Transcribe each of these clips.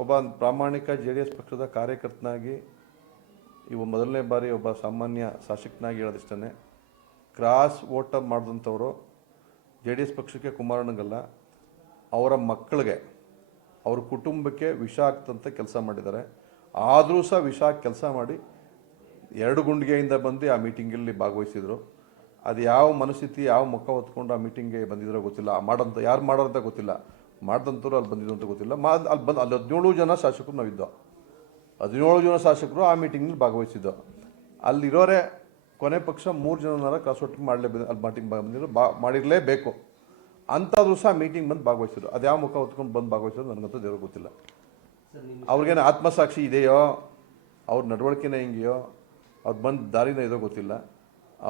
ಒಬ್ಬ ಪ್ರಾಮಾಣಿಕ JDS ಪಕ್ಷದ ಕಾರ್ಯಕರ್ತನಾಗಿ ಇವು ಮೊದಲನೇ ಬಾರಿ ಒಬ್ಬ ಸಾಮಾನ್ಯ ಶಾಸಕನಾಗಿ ಹೇಳೋದಿಷ್ಟೇ, ಕ್ರಾಸ್ ವೋಟ್ ಮಾಡಿದಂಥವರು JDS ಪಕ್ಷಕ್ಕೆ ಕುಮಾರಣ್ಣಗಲ್ಲ, ಅವರ ಮಕ್ಕಳಿಗೆ ಅವ್ರ ಕುಟುಂಬಕ್ಕೆ ವಿಷ ಆಗ್ತಂತ ಕೆಲಸ ಮಾಡಿದ್ದಾರೆ. ಆದರೂ ಸಹ ವಿಷ ಕೆಲಸ ಮಾಡಿ 2 ಗುಂಡಿಗೆಯಿಂದ ಬಂದು ಆ ಮೀಟಿಂಗಲ್ಲಿ ಭಾಗವಹಿಸಿದರು. ಅದು ಯಾವ ಮನಸ್ಥಿತಿ, ಯಾವ ಮುಖ ಹೊತ್ಕೊಂಡು ಆ ಮೀಟಿಂಗ್ಗೆ ಬಂದಿದ್ರೋ ಗೊತ್ತಿಲ್ಲ. ಯಾರು ಮಾಡೋರಂತ ಗೊತ್ತಿಲ್ಲ, ಮಾಡಿದಂಥವ್ರು ಅಲ್ಲಿ ಬಂದಿದ್ದು ಅಂತ ಗೊತ್ತಿಲ್ಲ. ಅಲ್ಲಿ 17 ಜನ ಶಾಸಕರು ನಾವಿದ್ದೋ, 17 ಜನ ಶಾಸಕರು ಆ ಮೀಟಿಂಗ್ನಲ್ಲಿ ಭಾಗವಹಿಸಿದ್ದೋ. ಅಲ್ಲಿರೋರೆ ಕೊನೆ ಪಕ್ಷ 3 ಜನನಾರ ಕ್ರಾಸ್ ವೋಟ್ ಅಲ್ಲಿ ಮೀಟಿಂಗ್ ಬಂದಿದ್ರು, ಮಾಡಿರಲೇಬೇಕು ಅಂತಾದರೂ ಸಹ ಮೀಟಿಂಗ್ ಬಂದು ಭಾಗವಹಿಸಿದ್ರು. ಅದು ಯಾವ ಮುಖ ಹೊತ್ಕೊಂಡು ಬಂದು ಭಾಗವಹಿಸೋದು ನನಗಂತೂ ದೇವ್ರಿಗೆ ಗೊತ್ತಿಲ್ಲ. ಅವ್ರಿಗೇನು ಆತ್ಮಸಾಕ್ಷಿ ಇದೆಯೋ, ಅವ್ರ ನಡವಳಿಕೆನೇ ಹಿಂಗೆಯೋ, ಅವ್ರು ಬಂದು ದಾರಿನ ಇದೋ ಗೊತ್ತಿಲ್ಲ.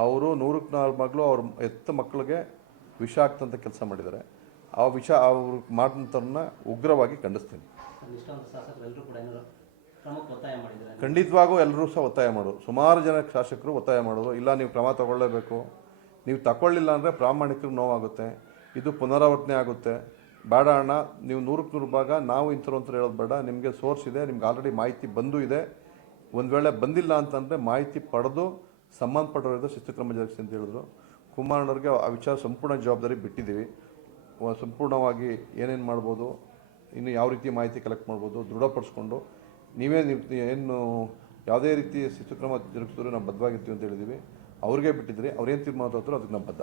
ಅವರು 100ಕ್ಕೆ 4 ಮಕ್ಕಳು ಅವ್ರ ಎತ್ತ ಮಕ್ಕಳಿಗೆ ವಿಷ ಆಗ್ತಂತ ಕೆಲಸ ಮಾಡಿದ್ದಾರೆ. ಆ ವಿಷ ಅವ್ರು ಮಾಡಿದಂಥವ್ರನ್ನ ಉಗ್ರವಾಗಿ ಖಂಡಿಸ್ತೀನಿ. ಖಂಡಿತವಾಗೂ ಎಲ್ಲರೂ ಸಹ ಒತ್ತಾಯ ಮಾಡೋರು, ಸುಮಾರು ಜನ ಶಾಸಕರು ಒತ್ತಾಯ ಮಾಡೋರು, ಇಲ್ಲ ನೀವು ಕ್ರಮ ತಗೊಳ್ಳೇಬೇಕು, ನೀವು ತಗೊಳ್ಳಿಲ್ಲ ಅಂದರೆ ಪ್ರಾಮಾಣಿಕರು ನೋವಾಗುತ್ತೆ, ಇದು ಪುನರಾವರ್ತನೆ ಆಗುತ್ತೆ, ಬೇಡ ಅಣ್ಣ ನೀವು 100ಕ್ಕೆ 100 ಭಾಗ ನಾವು ಇಂಥವ್ರು ಹೇಳೋದು ಬೇಡ, ನಿಮಗೆ ಸೋರ್ಸ್ ಇದೆ, ನಿಮ್ಗೆ ಆಲ್ರೆಡಿ ಮಾಹಿತಿ ಬಂದು ಇದೆ, ಒಂದು ವೇಳೆ ಬಂದಿಲ್ಲ ಅಂತಂದರೆ ಮಾಹಿತಿ ಪಡೆದು ಸಂಬಂಧಪಟ್ಟವರಿಂದ ಶಿಸ್ತುಕ್ರಮ ಜರುಗಿಸಿ ಅಂತ ಹೇಳಿದ್ರು. ಕುಮಾರಣ್ಣವ್ರಿಗೆ ಆ ವಿಚಾರ ಸಂಪೂರ್ಣ ಜವಾಬ್ದಾರಿ ಬಿಟ್ಟಿದ್ದೀವಿ. ಸಂಪೂರ್ಣವಾಗಿ ಏನೇನು ಮಾಡ್ಬೋದು, ಇನ್ನು ಯಾವ ರೀತಿ ಮಾಹಿತಿ ಕಲೆಕ್ಟ್ ಮಾಡ್ಬೋದು ದೃಢಪಡಿಸ್ಕೊಂಡು ಏನು ಯಾವುದೇ ರೀತಿ ಶಿಸ್ತುಕ್ರಮ ಜರುಗಿಸಿದ್ರು ನಾವು ಬದ್ಧವಾಗಿರ್ತೀವಿ ಅಂತ ಹೇಳಿದ್ದೀವಿ. ಅವ್ರಿಗೆ ಬಿಟ್ಟಿದ್ರಿ, ಅವ್ರೇನು ತೀರ್ಮಾನ ತಗೋತಾರೋ ಅದಕ್ಕೆ ನಾವು ಬದ್ಧ.